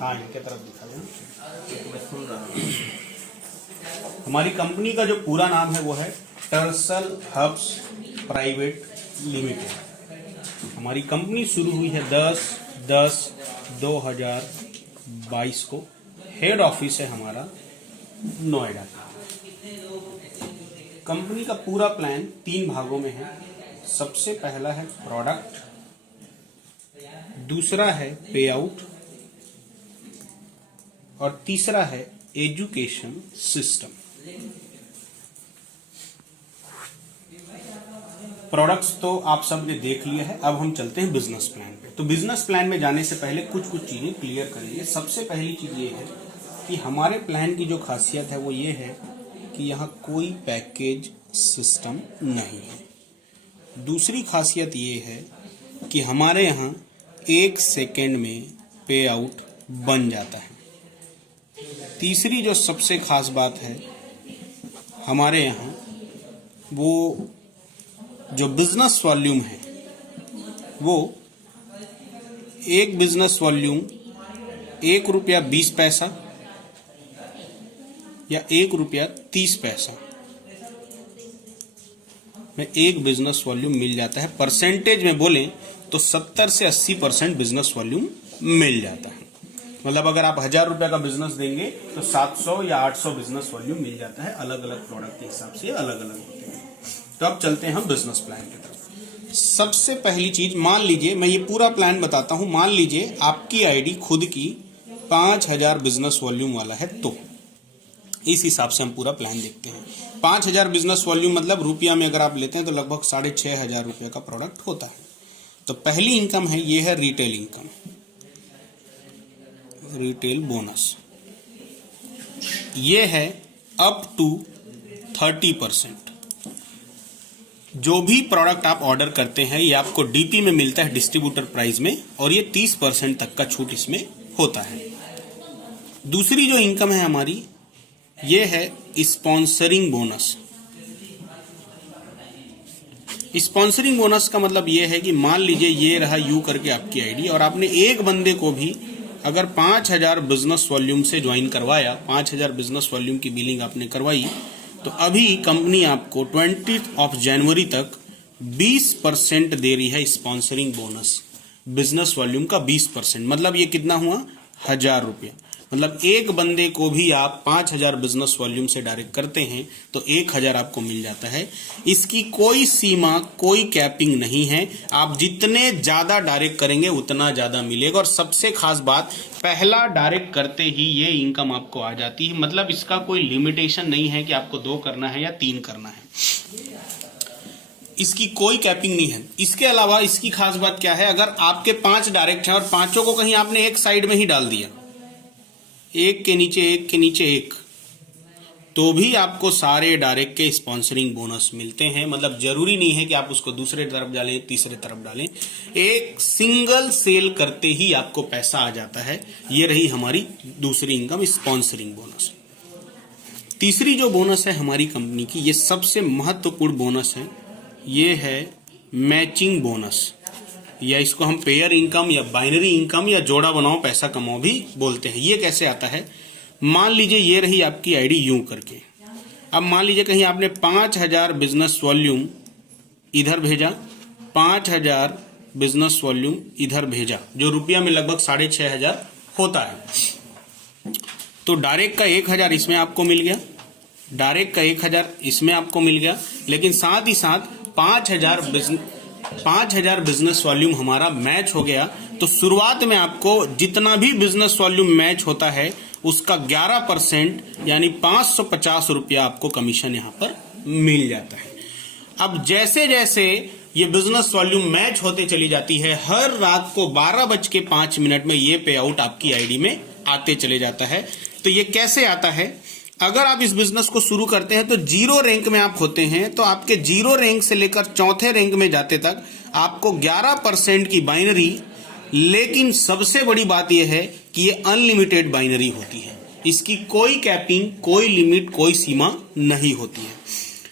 हाँ, इनके तरफ दिखा दें। मैं सुन रहा हूँ। हमारी कंपनी का जो पूरा नाम है वो है टर्सल हब्स प्राइवेट लिमिटेड। हमारी कंपनी शुरू हुई है 10/10/2022 को। हेड ऑफिस है हमारा नोएडा का। कंपनी का पूरा प्लान 3 भागों में है। सबसे पहला है प्रोडक्ट, दूसरा है पे आउट और तीसरा है एजुकेशन सिस्टम। प्रोडक्ट्स तो आप सब ने देख लिया है। अब हम चलते हैं बिजनेस प्लान पे। तो बिजनेस प्लान में जाने से पहले कुछ चीजें क्लियर करेंगे। सबसे पहली चीज ये है कि हमारे प्लान की जो खासियत है वो ये है कि यहाँ कोई पैकेज सिस्टम नहीं है। दूसरी खासियत ये है कि हमारे यहाँ 1 सेकेंड में पे आउट बन जाता है। तीसरी जो सबसे खास बात है हमारे यहाँ, वो जो बिजनेस वॉल्यूम है वो एक बिजनेस वॉल्यूम ₹1.20 या ₹1.30 में एक बिजनेस वॉल्यूम मिल जाता है। परसेंटेज में बोलें तो 70 से 80% बिजनेस वॉल्यूम मिल जाता है। मतलब अगर आप ₹1000 का बिजनेस देंगे तो 700 या 800 बिजनेस वॉल्यूम मिल जाता है। अलग अलग प्रोडक्ट के हिसाब से अलग अलग होते हैं। तो अब चलते हैं हम बिजनेस प्लान की तरफ। सबसे पहली चीज, मान लीजिए मैं ये पूरा प्लान बताता हूं। मान लीजिए आपकी आईडी खुद की 5000 बिजनेस वॉल्यूम वाला है, तो इस हिसाब से हम पूरा प्लान देखते हैं। 5000 बिजनेस वॉल्यूम मतलब रुपया में अगर आप लेते हैं तो लगभग 6500 रुपये का प्रोडक्ट होता है। तो पहली इनकम है, ये है रिटेल इनकम, रिटेल बोनस। ये है अप टू 30%। जो भी प्रोडक्ट आप ऑर्डर करते हैं ये आपको डीपी में मिलता है, डिस्ट्रीब्यूटर प्राइस में, और ये 30% तक का छूट इसमें होता है। दूसरी जो इनकम है हमारी, ये है स्पॉन्सरिंग बोनस। स्पॉन्सरिंग बोनस का मतलब ये है कि मान लीजिए ये रहा यू करके आपकी आईडी, और आपने एक बंदे को भी अगर 5000 बिजनेस वॉल्यूम से ज्वाइन करवाया, 5000 बिजनेस वॉल्यूम की बिलिंग आपने करवाई, तो अभी कंपनी आपको 20 जनवरी तक 20% दे रही है स्पॉन्सरिंग बोनस। बिजनेस वॉल्यूम का 20%, मतलब ये कितना हुआ? ₹1000। मतलब एक बंदे को भी आप 5000 बिजनेस वॉल्यूम से डायरेक्ट करते हैं तो 1000 आपको मिल जाता है। इसकी कोई सीमा, कोई कैपिंग नहीं है। आप जितने ज्यादा डायरेक्ट करेंगे उतना ज्यादा मिलेगा। और सबसे खास बात, पहला डायरेक्ट करते ही ये इनकम आपको आ जाती है। मतलब इसका कोई लिमिटेशन नहीं है कि आपको 2 करना है या 3 करना है। इसकी कोई कैपिंग नहीं है। इसके अलावा इसकी खास बात क्या है, अगर आपके 5 डायरेक्ट हैं और 5 को कहीं आपने एक साइड में ही डाल दिया, एक के नीचे एक के नीचे एक, तो भी आपको सारे डायरेक्ट के स्पॉन्सरिंग बोनस मिलते हैं। मतलब जरूरी नहीं है कि आप उसको दूसरे तरफ डालें, तीसरे तरफ डालें। एक सिंगल सेल करते ही आपको पैसा आ जाता है। ये रही हमारी दूसरी इनकम, स्पॉन्सरिंग बोनस। तीसरी जो बोनस है हमारी कंपनी की, ये सबसे महत्वपूर्ण बोनस है, ये है मैचिंग बोनस, या इसको हम पेयर इनकम या बाइनरी इनकम या जोड़ा बनाओ पैसा कमाओ भी बोलते हैं। ये कैसे आता है? मान लीजिए ये रही आपकी आईडी यूं करके। अब मान लीजिए कहीं आपने 5000 बिजनेस वॉल्यूम इधर भेजा, 5000 बिजनेस वॉल्यूम इधर भेजा, जो रुपया में लगभग 6500 होता है। तो डायरेक्ट का 1000 इसमें आपको मिल गया, डायरेक्ट का 1000 इसमें आपको मिल गया, लेकिन साथ ही साथ 5000 बिजनेस वॉल्यूम हमारा मैच हो गया। तो शुरुआत में आपको जितना भी बिजनेस वॉल्यूम मैच होता है उसका 11% यानी 550 रुपया आपको कमीशन यहां पर मिल जाता है। अब जैसे जैसे ये बिजनेस वॉल्यूम मैच होते चली जाती है, हर रात को 12:05 में ये पे आउट आपकी आईडी में आते चले जाता है। तो ये कैसे आता है? अगर आप इस बिजनेस को शुरू करते हैं तो 0 रैंक में आप होते हैं, तो आपके 0 रैंक से लेकर 4थे रैंक में जाते तक आपको 11% की बाइनरी, लेकिन सबसे बड़ी बात यह है कि ये अनलिमिटेड बाइनरी होती है। इसकी कोई कैपिंग, कोई लिमिट, कोई सीमा नहीं होती है।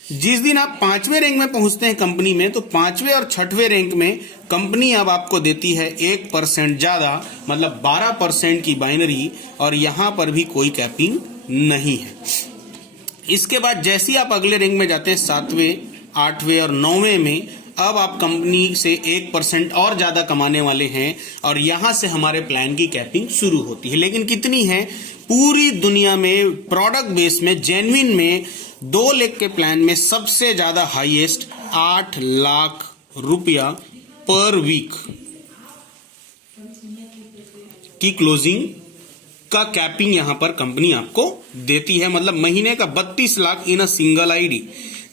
जिस दिन आप 5वें रैंक में पहुंचते हैं कंपनी में, तो 5वें और 6वें रैंक में कंपनी अब आपको देती है 1% ज्यादा, मतलब 12% की बाइनरी, और यहां पर भी कोई कैपिंग नहीं है। इसके बाद जैसे ही आप अगले रैंक में जाते हैं 7वें, 8वें और 9वें में, अब आप कंपनी से 1% और ज्यादा कमाने वाले हैं, और यहां से हमारे प्लान की कैपिंग शुरू होती है। लेकिन कितनी है? पूरी दुनिया में प्रोडक्ट बेस में, जेन्युइन में 2 लाख के प्लान में सबसे ज्यादा हाईएस्ट 8 लाख रुपया पर वीक की क्लोजिंग का कैपिंग यहां पर कंपनी आपको देती है, मतलब महीने का 32 लाख इन अ सिंगल आईडी।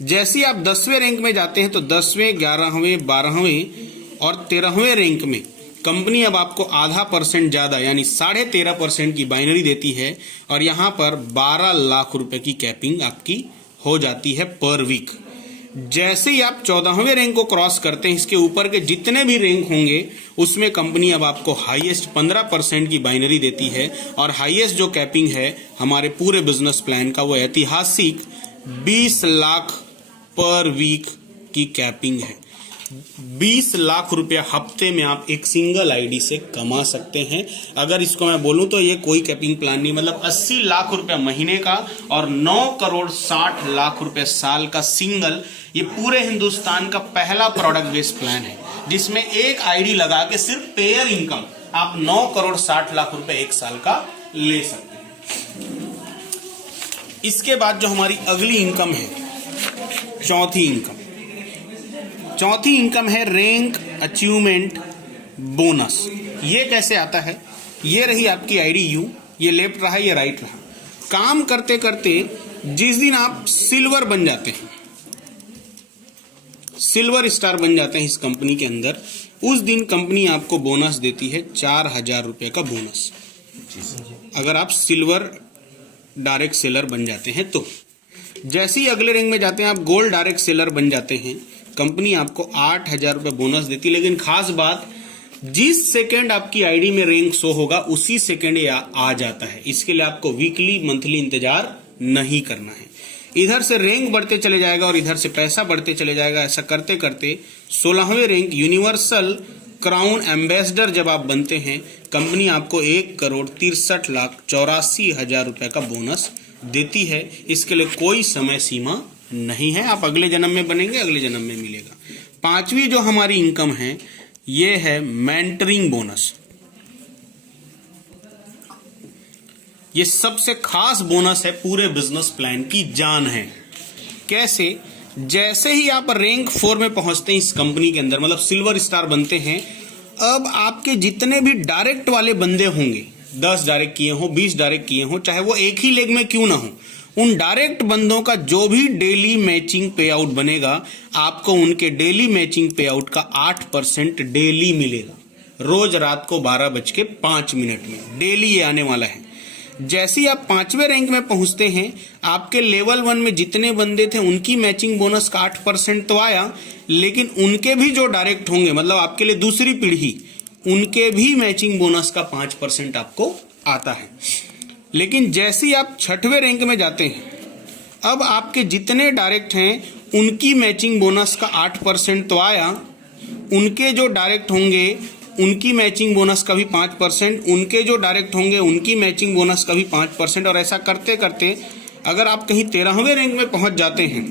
जैसे ही आप 10वें रैंक में जाते हैं, तो 10वें, 11वें, 12वें और 13वें रैंक में कंपनी अब आपको आधा % ज्यादा यानी 13.5% की बाइनरी देती है, और यहां पर 12 लाख रुपए की कैपिंग आपकी हो जाती है पर वीक। जैसे ही आप 14वें रैंक को क्रॉस करते हैं, इसके ऊपर के जितने भी रैंक होंगे उसमें कंपनी अब आपको हाईएस्ट 15% की बाइनरी देती है, और हाईएस्ट जो कैपिंग है हमारे पूरे बिजनेस प्लान का वो ऐतिहासिक 20 लाख पर वीक की कैपिंग है। 20 लाख रुपया हफ्ते में आप एक सिंगल आईडी से कमा सकते हैं। अगर इसको मैं बोलूं तो ये कोई कैपिंग प्लान नहीं, मतलब 80 लाख रुपया महीने का और 9 करोड़ 60 लाख रुपया साल का सिंगल, ये पूरे हिंदुस्तान का पहला प्रोडक्ट बेस्ड प्लान है जिसमें एक आईडी लगा के सिर्फ पेयर इनकम आप 9 करोड़ 60 लाख रुपए एक साल का ले सकते हैं। इसके बाद जो हमारी अगली इनकम है, चौथी इनकम, चौथी इनकम है रैंक अचीवमेंट बोनस। ये कैसे आता है? ये रही आपकी आईडी यू, ये लेफ्ट रहा, ये राइट रहा। काम करते करते जिस दिन आप सिल्वर बन जाते हैं, सिल्वर स्टार बन जाते हैं इस कंपनी के अंदर, उस दिन कंपनी आपको बोनस देती है 4000 रुपए का बोनस, अगर आप सिल्वर डायरेक्ट सेलर बन जाते हैं तो। जैसे ही अगले रैंक में जाते हैं आप गोल्ड डायरेक्ट सेलर बन जाते हैं, कंपनी आपको 8000 रुपए बोनस देती है। लेकिन खास बात, जिस सेकंड आपकी आईडी में रैंक शो होगा उसी सेकंड ये आ जाता है। इसके लिए आपको वीकली मंथली इंतजार नहीं करना है। इधर से रैंक बढ़ते चले जाएगा और इधर से पैसा बढ़ते चले जाएगा। ऐसा करते करते 16वें रैंक यूनिवर्सल क्राउन एम्बेसडर जब आप बनते हैं, कंपनी आपको 1 करोड़ 63 लाख 84 हजार रुपए का बोनस देती है। इसके लिए कोई समय सीमा नहीं है, आप अगले जन्म में बनेंगे, अगले जन्म में मिलेगा। 5वीं जो हमारी इनकम है ये है मेंटरिंग बोनस। ये सबसे खास बोनस है, पूरे बिजनेस प्लान की जान है। कैसे? जैसे ही आप रैंक 4 में पहुंचते हैं इस कंपनी के अंदर, मतलब सिल्वर स्टार बनते हैं, अब आपके जितने भी डायरेक्ट वाले बंदे होंगे, 10 डायरेक्ट किए हो, 20 डायरेक्ट किए हो, चाहे वो एक ही लेग में क्यों ना हो, उन डायरेक्ट बंदों का जो भी डेली मैचिंग पे आउट बनेगा, आपको उनके डेली मैचिंग पे आउट का 8% डेली मिलेगा। रोज रात को 12:05 में डेली ये आने वाला है। जैसे ही आप 5वें रैंक में पहुंचते हैं, आपके लेवल 1 में जितने बंदे थे उनकी मैचिंग बोनस का 8% तो आया, लेकिन उनके भी जो डायरेक्ट होंगे, मतलब आपके लिए दूसरी पीढ़ी, उनके भी मैचिंग बोनस का 5% आपको आता है। लेकिन जैसे ही आप 6वें रैंक में जाते हैं, अब आपके जितने डायरेक्ट हैं उनकी मैचिंग बोनस का 8% तो आया, उनके जो डायरेक्ट होंगे उनकी मैचिंग बोनस का भी 5%, उनके जो डायरेक्ट होंगे उनकी मैचिंग बोनस का भी 5%, और ऐसा करते करते अगर आप कहीं 13वें रैंक में पहुंच जाते हैं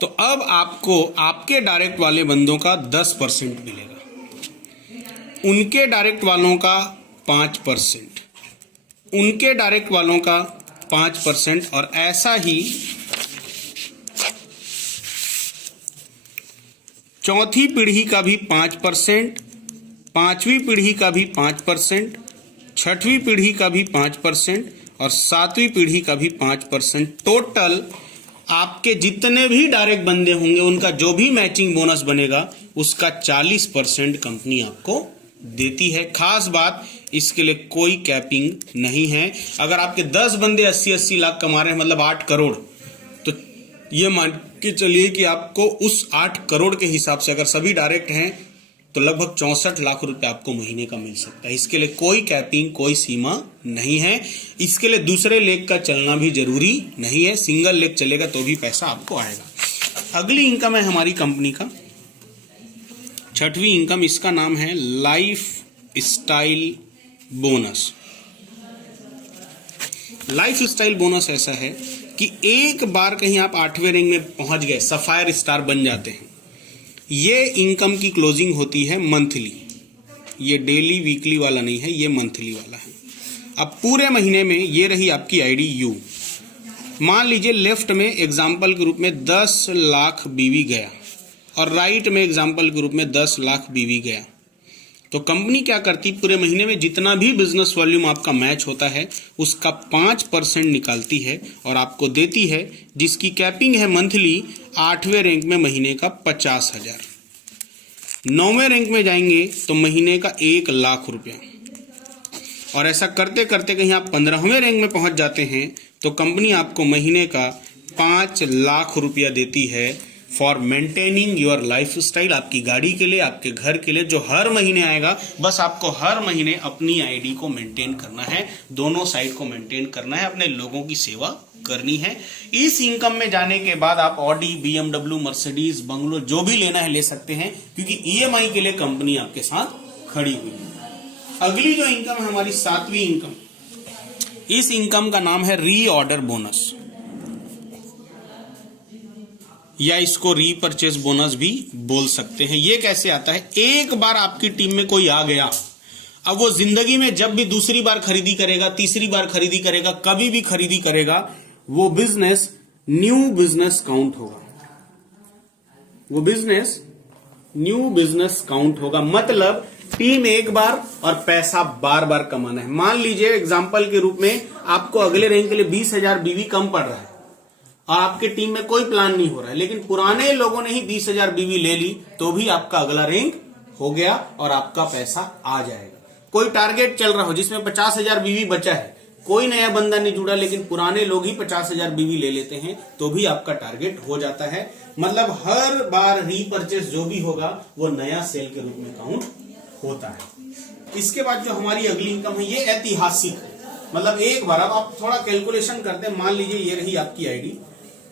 तो अब आपको आपके डायरेक्ट वाले बंदों का 10% मिलेगा, उनके डायरेक्ट वालों का 5%, उनके डायरेक्ट वालों का 5%, और ऐसा ही चौथी पीढ़ी का भी 5%, 5वीं पीढ़ी का भी 5%, 6वीं पीढ़ी का भी 5% और 7वीं पीढ़ी का भी 5%। टोटल आपके जितने भी डायरेक्ट बंदे होंगे उनका जो भी मैचिंग बोनस बनेगा उसका 40% कंपनी आपको देती है। खास बात, इसके लिए कोई कैपिंग नहीं है। अगर आपके 10 बंदे 80-80 लाख कमा रहे हैं, मतलब 8 करोड़, तो ये मान के चलिए कि आपको उस 8 करोड़ के हिसाब से अगर सभी डायरेक्ट हैं तो लगभग 64 लाख रुपए आपको महीने का मिल सकता है। इसके लिए कोई कैपिंग, कोई सीमा नहीं है। इसके लिए दूसरे लेग का चलना भी जरूरी नहीं है, सिंगल लेग चलेगा तो भी पैसा आपको आएगा। अगली इनकम है हमारी कंपनी का छठवीं इनकम, इसका नाम है life style bonus. Life style bonus ऐसा है कि एक बार कहीं आप 8वें रैंक में पहुंच गए, सफायर स्टार बन जाते हैं, ये इनकम की क्लोजिंग होती है मंथली। ये डेली वीकली वाला नहीं है, ये मंथली वाला है। अब पूरे महीने में ये रही आपकी आईडी यू। मान लीजिए लेफ्ट में एग्जाम्पल के रूप में 10 लाख बीवी गया और राइट में एग्जाम्पल के रूप में 10 लाख बीवी गया, तो कंपनी क्या करती, पूरे महीने में जितना भी बिजनेस वॉल्यूम आपका मैच होता है उसका 5% निकालती है और आपको देती है, जिसकी कैपिंग है मंथली 8वें रैंक में महीने का 50,000। 9वें रैंक में जाएंगे तो महीने का 1 लाख रुपया, और ऐसा करते करते कहीं आप 15वें रैंक में पहुंच जाते हैं तो कंपनी आपको महीने का 5 लाख रुपया देती है for maintaining your life style. आपकी गाड़ी के लिए, आपके घर के लिए, जो हर महीने आएगा। बस आपको हर महीने अपनी आईडी को मेंटेन करना है, दोनों साइड को मेंटेन करना है, अपने लोगों की सेवा करनी है। इस इनकम में जाने के बाद आप ऑडी, बीएमडब्ल्यू, मर्सिडीज, बंगलो जो भी लेना है ले सकते हैं, क्योंकि ईएमआई के लिए कंपनी आपके साथ खड़ी हुई है। अगली जो इनकम है हमारी 7वीं इनकम, इस इनकम का नाम है रीऑर्डर बोनस, या इसको रीपरचेज बोनस भी बोल सकते हैं। ये कैसे आता है, एक बार आपकी टीम में कोई आ गया, अब वो जिंदगी में जब भी दूसरी बार खरीदी करेगा, तीसरी बार खरीदी करेगा, कभी भी खरीदी करेगा, वो बिजनेस न्यू बिजनेस काउंट होगा। वो बिजनेस न्यू बिजनेस काउंट होगा। मतलब टीम एक बार और पैसा बार बार कमाना है। मान लीजिए एग्जांपल के रूप में आपको अगले रैंक के लिए 20,000 बीवी कम पड़ रहा है और आपके टीम में कोई प्लान नहीं हो रहा है, लेकिन पुराने लोगों ने ही 20,000 बीवी ले ली, तो भी आपका अगला रैंक हो गया और आपका पैसा आ जाएगा। कोई टारगेट चल रहा हो जिसमें 50,000 बीवी बचा है, कोई नया बंदा नहीं जुड़ा, लेकिन पुराने लोग ही 50,000 बीवी ले लेते हैं, तो भी आपका टारगेट हो जाता है। मतलब हर बार रीपरचेस जो भी होगा वो नया सेल के रूप में काउंट होता है। इसके बाद जो हमारी अगली इनकम है ये ऐतिहासिक है। मतलब एक बार, अब आप थोड़ा कैलकुलेशन करते हैं, मान लीजिए ये रही आपकी आईडी,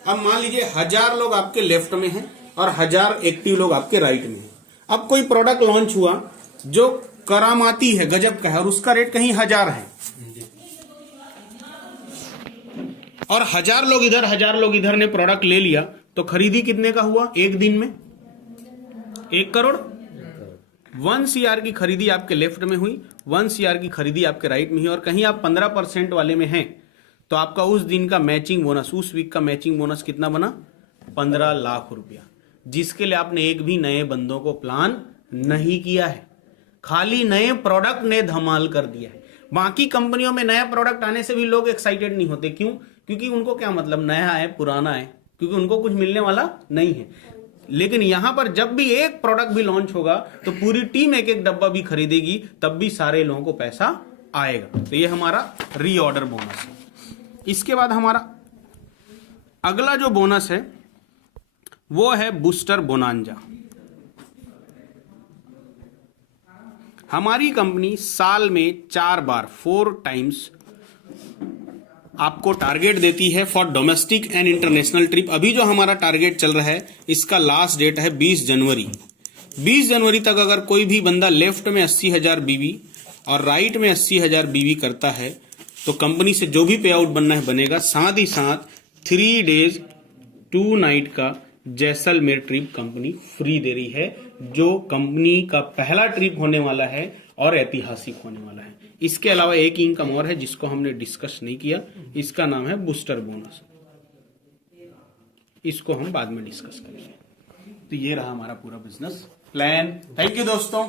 अब मान लीजिए 1000 लोग आपके लेफ्ट में हैं और 1000 एक्टिव लोग आपके राइट में हैं। अब कोई प्रोडक्ट लॉन्च हुआ जो करामाती है, गजब का है, और उसका रेट कहीं 1000 है, और 1000 लोग इधर 1000 लोग इधर ने प्रोडक्ट ले लिया, तो खरीदी कितने का हुआ एक दिन में? 1 करोड़। 1 CR की खरीदी आपके लेफ्ट में हुई, 1 CR की खरीदी आपके राइट में हुई, और कहीं आप 15% वाले में हैं तो आपका उस दिन का मैचिंग बोनस, उस वीक का मैचिंग बोनस कितना बना? 15 लाख रुपया, जिसके लिए आपने एक भी नए बंदों को प्लान नहीं किया है, खाली नए प्रोडक्ट ने धमाल कर दिया है। बाकी कंपनियों में नया प्रोडक्ट आने से भी लोग एक्साइटेड नहीं होते, क्यों? क्योंकि उनको क्या मतलब नया है पुराना है, क्योंकि उनको कुछ मिलने वाला नहीं है। लेकिन यहां पर जब भी एक प्रोडक्ट भी लॉन्च होगा तो पूरी टीम एक एक डब्बा भी खरीदेगी, तब भी सारे लोगों को पैसा आएगा। तो ये हमारा रीऑर्डर बोनस है। इसके बाद हमारा अगला जो बोनस है वो है बूस्टर बोनांजा। हमारी कंपनी साल में 4 बार 4 टाइम्स आपको टारगेट देती है for domestic and international trip. अभी जो हमारा टारगेट चल रहा है इसका लास्ट डेट है 20 जनवरी। 20 जनवरी तक अगर कोई भी बंदा लेफ्ट में 80,000 बीवी और राइट में 80,000 बीवी करता है तो कंपनी से जो भी पे आउट बनना है बनेगा। साथ ही साथ 3 डेज 2 नाइट का जैसलमेर ट्रिप कंपनी फ्री दे रही है, जो कंपनी का पहला ट्रिप होने वाला है और ऐतिहासिक होने वाला है। इसके अलावा एक इनकम और है जिसको हमने डिस्कस नहीं किया, इसका नाम है बूस्टर बोनस। इसको हम बाद में डिस्कस करेंगे। तो ये रहा हमारा पूरा बिजनेस प्लान। थैंक यू दोस्तों।